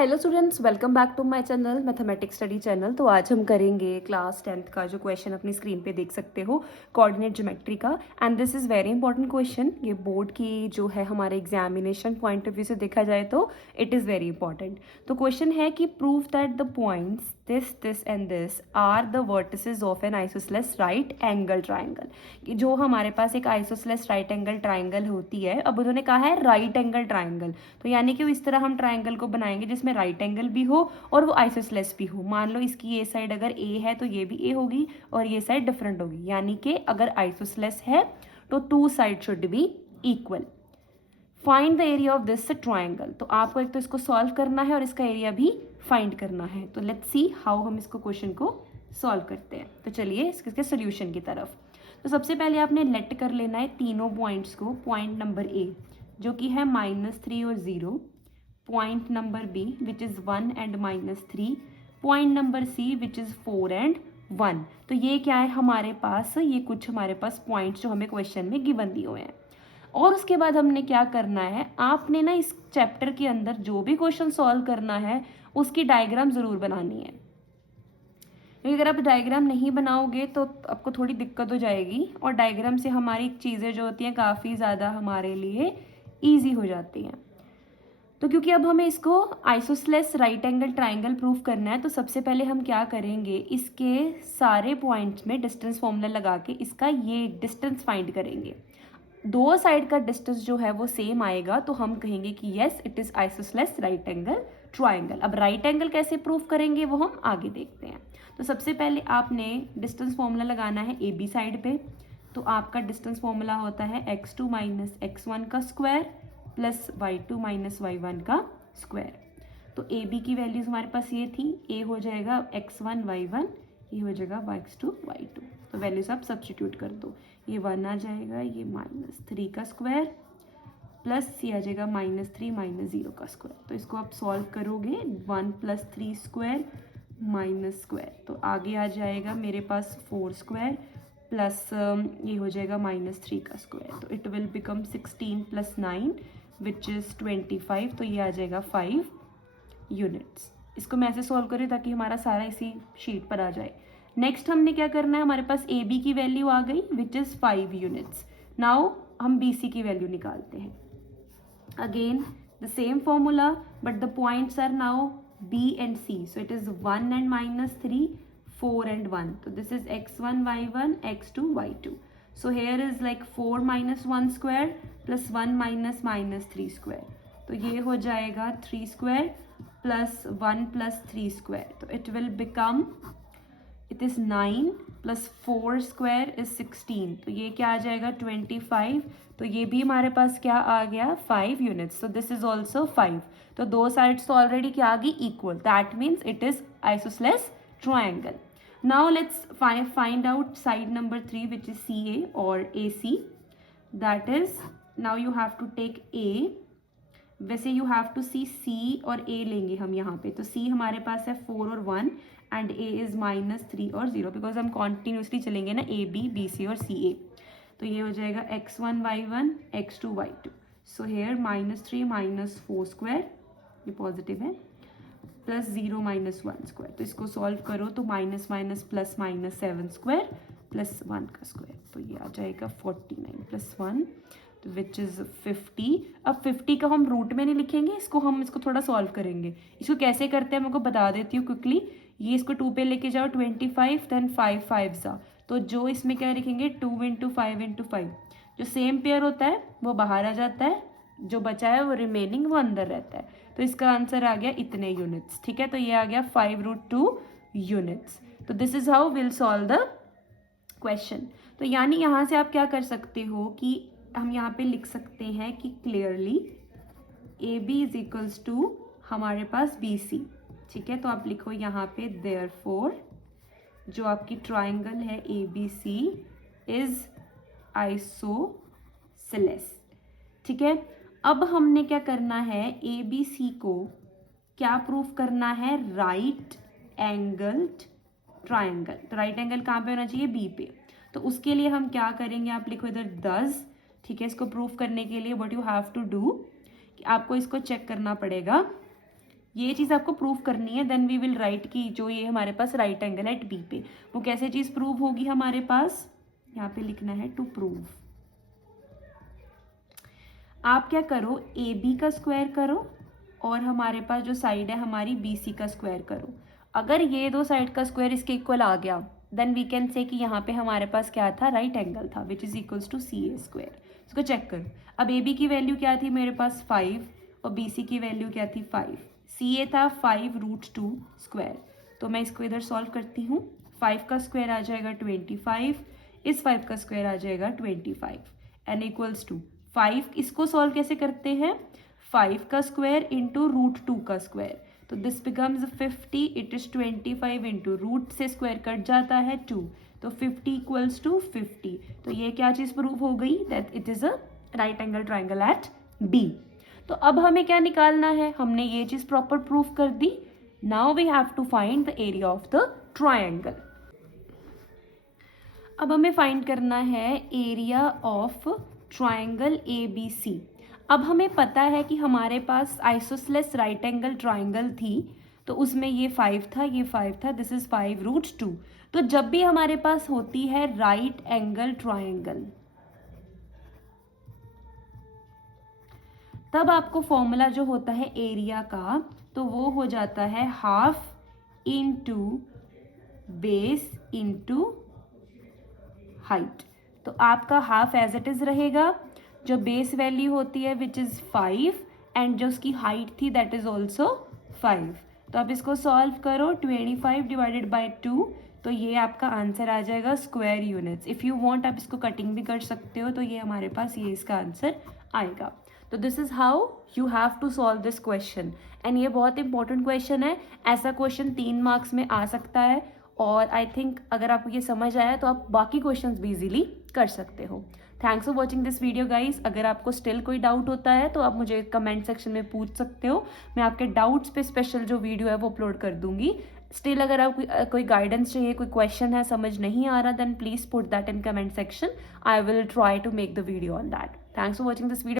Hello students, welcome back to my channel mathematics study channel. तो आज हम करेंगे क्लास 10th का जो क्वेश्चन अपनी स्क्रीन पे देख सकते हो, कोऑर्डिनेट ज्योमेट्री का। And this is very important question. ये बोर्ड की जो है हमारे एग्जामिनेशन पॉइंट ऑफ व्यू से देखा जाए तो इट इज़ वेरी इंपॉर्टेंट। तो क्वेश्चन है कि prove that the points this and this are the vertices of an isosceles right angle triangle. कि जो हमारे पास एक आइसोसेलेस राइट एंगल ट्राइंगल होती है, अब उन्होंने कहा है राइट एंगल ट्राइंगल, तो यानी कि इस तरह हम ट्राइंगल को बनाएंगे जिसमें राइट एंगल भी हो और वो आइसोसेलेस भी हो। मान लो इसकी ये साइड अगर ए है तो ये भी ए होगी और ये साइड डिफरेंट होगी, यानी कि अगर आइसोसेलेस है तो two side should be equal. Find the area of this triangle. तो आपको एक तो इसको सॉल्व करना है और इसका एरिया भी फाइंड करना है। तो लेट्स सी हाउ हम इसको क्वेश्चन को सॉल्व करते हैं। तो चलिए इसके सोल्यूशन की तरफ। तो सबसे पहले आपने लेट कर लेना है तीनों पॉइंट्स को। पॉइंट नंबर ए जो कि है -3 और 0, point number B which is 1 and -3, point number C which is 4 and 1। तो ये क्या है हमारे पास, ये कुछ हमारे पास पॉइंट्स जो हमें क्वेश्चन में गिवन दिए हुए हैं। और उसके बाद हमने क्या करना है, आपने ना इस चैप्टर के अंदर जो भी क्वेश्चन सॉल्व करना है उसकी डायग्राम ज़रूर बनानी है, क्योंकि अगर आप डायग्राम नहीं बनाओगे तो आपको थोड़ी दिक्कत हो जाएगी। और डायग्राम से हमारी चीज़ें जो होती हैं काफ़ी ज़्यादा हमारे लिए ईजी हो जाती हैं। तो क्योंकि अब हमें इसको isosceles right angle triangle prove करना है, तो सबसे पहले हम क्या करेंगे, इसके सारे पॉइंट्स में डिस्टेंस फॉर्मूला लगा के इसका ये डिस्टेंस फाइंड करेंगे। दो साइड का डिस्टेंस जो है वो सेम आएगा तो हम कहेंगे कि yes it is isosceles right angle triangle. अब राइट एंगल कैसे प्रूव करेंगे वो हम आगे देखते हैं। तो सबसे पहले आपने डिस्टेंस फॉर्मूला लगाना है ए बी साइड पे। तो आपका डिस्टेंस फॉर्मूला होता है x2 माइनस x1 का square plus y2 minus y1 का स्क्वायर। तो ए बी की वैल्यूज हमारे पास ये थी, ए हो जाएगा x1 y1, ये हो जाएगा x2 y2। तो वैल्यूज आप सब्स्टिट्यूट कर दो, ये 1 आ जाएगा, ये -3 का स्क्वायर प्लस ये आ जाएगा -3 -0 का स्क्वायर। तो इसको आप सॉल्व करोगे 1 + 3 स्क्वायर माइनस स्क्वायर, तो आगे आ जाएगा मेरे पास 4 स्क्वायर प्लस ये हो जाएगा -3 का स्क्वायर। तो it will become 16 + 9 which is 25। तो ये आ जाएगा 5 यूनिट्स। इसको मैं ऐसे सॉल्व करूँ ताकि हमारा सारा इसी शीट पर आ जाए। नेक्स्ट हमने क्या करना है, हमारे पास ए बी की वैल्यू आ गई विच इज़ 5 यूनिट्स। नाउ हम बी सी की वैल्यू निकालते हैं। Again the same formula but the points are now B and C. So it is 1 and -3, 4 and 1. So this is x1, y1, x2, y2. So here is like 4 minus 1 square plus 1 minus -3 square. तो ये हो जाएगा 3 square plus 1 plus 3 square. तो it will become, it is 9 plus 4 square is 16. तो ये क्या आ जाएगा 25। तो ये भी हमारे पास क्या आ गया 5 यूनिट्स। तो दिस इज ऑल्सो 5। तो दो साइड्स तो ऑलरेडी क्या आ गई equal, that means it is isosceles triangle. Now let's find out side number 3 which is C A और A C. That is now you have to take A, वैसे you have to see C और A लेंगे हम यहाँ पे। तो सी हमारे पास है 4 और 1 एंड ए इज -3 और 0, बिकॉज हम कॉन्टिन्यूसली चलेंगे ना ए बी बी सी और सी ए। तो ये हो जाएगा x1 y1 x2 y2। So here -3 -4 square, ये पॉजिटिव है, प्लस 0 -1 स्क्वायर। तो इसको सॉल्व करो तो माइनस प्लस -7 स्क्वायर प्लस 1 का स्क्वायर। तो ये आ जाएगा 49 + 1 विच इज़ 50। अब 50 का हम रूट में नहीं लिखेंगे, इसको थोड़ा सॉल्व करेंगे। इसको कैसे करते हैं मैं आपको बता देती हूँ क्विकली। ये इसको 2 पे लेके जाओ, 25 देन 5 5 सा। तो जो इसमें क्या लिखेंगे 2 × 5 × 5, जो सेम पेयर होता है वो बाहर आ जाता है, जो बचा है वो रिमेनिंग वो अंदर रहता है। तो इसका आंसर आ गया इतने यूनिट्स। ठीक है, तो ये आ गया 5√2 यूनिट्स। तो this is how will solve the question. तो यानी यहाँ से आप क्या कर सकते हो कि हम यहाँ पे लिख सकते हैं कि clearly A B is equals to हमारे पास बी सी। ठीक है, तो आप लिखो यहाँ पे देयरफॉर जो आपकी ट्राइंगल है A B C is isosceles. ठीक है, अब हमने क्या करना है, ए बी सी को क्या प्रूफ करना है, राइट एंगल्ड ट्राइंगल। तो राइट एंगल कहाँ पे होना चाहिए, बी पे। तो उसके लिए हम क्या करेंगे, आप लिखो इधर 10। ठीक है, इसको प्रूफ करने के लिए what you have to do कि आपको इसको चेक करना पड़ेगा ये चीज़ आपको प्रूव करनी है, देन वी विल राइट कि जो ये हमारे पास राइट एंगल एट बी पे, वो कैसे चीज़ प्रूव होगी हमारे पास, यहाँ पे लिखना है टू प्रूव। आप क्या करो, ए बी का स्क्वायर करो और हमारे पास जो साइड है हमारी बी सी का स्क्वायर करो। अगर ये दो साइड का स्क्वायर इसके इक्वल आ गया, देन वी कैन से कि यहाँ पे हमारे पास क्या था, राइट एंगल था, which is equals to C A square. इसको चेक करो। अब ए बी की वैल्यू क्या थी मेरे पास 5 और बी सी की वैल्यू क्या थी 5। सी ए था 5√2 स्क्वायर, तो मैं इसको इधर सॉल्व करती हूँ। 5 का स्क्वायर आ जाएगा 25, इस 5 का स्क्वायर आ जाएगा 25 एन इक्वल्स टू 5। इसको सॉल्व कैसे करते हैं, 5 का स्क्वायर इंटू √2 का स्क्वायर, तो this becomes 50, it is 25 into root से स्क्वायर कट जाता है 2, तो 50 इक्वल्स टू 50। तो ये क्या चीज़ प्रूव हो गई, that it is a right angle triangle at B. तो अब हमें क्या निकालना है, हमने ये चीज़ प्रॉपर प्रूव कर दी। Now we have to find the area of the triangle. अब हमें फाइंड करना है area of triangle A B C. अब हमें पता है कि हमारे पास आइसोसेलेस राइट एंगल ट्राइंगल थी, तो उसमें ये 5 था, ये 5 था, दिस इज 5√2। तो जब भी हमारे पास होती है राइट एंगल ट्राइंगल, तब आपको फॉर्मूला जो होता है एरिया का, तो वो हो जाता है half into base into height. तो आपका हाफ एज इट इज रहेगा, जो बेस वैल्यू होती है विच इज 5 एंड जो उसकी हाइट थी दैट इज ऑल्सो 5। तो आप इसको सॉल्व करो, 25 डिवाइडेड बाई 2, तो ये आपका आंसर आ जाएगा square units. If you want आप इसको कटिंग भी कर सकते हो, तो ये हमारे पास ये इसका आंसर आएगा। तो this is how you have to solve this question, and ये बहुत इंपॉर्टेंट क्वेश्चन है। ऐसा क्वेश्चन 3 मार्क्स में आ सकता है, और आई थिंक अगर आपको ये समझ आया तो आप बाकी क्वेश्चंस भी इजीली कर सकते हो। Thanks for watching this video guys. अगर आपको स्टिल कोई डाउट होता है तो आप मुझे कमेंट सेक्शन में पूछ सकते हो, मैं आपके डाउट्स पे स्पेशल जो वीडियो है वो अपलोड कर दूंगी। स्टिल अगर आप कोई गाइडेंस चाहिए, कोई क्वेश्चन है समझ नहीं आ रहा, then please put that in comment section, I will try to make the video on that. Thanks for watching this video.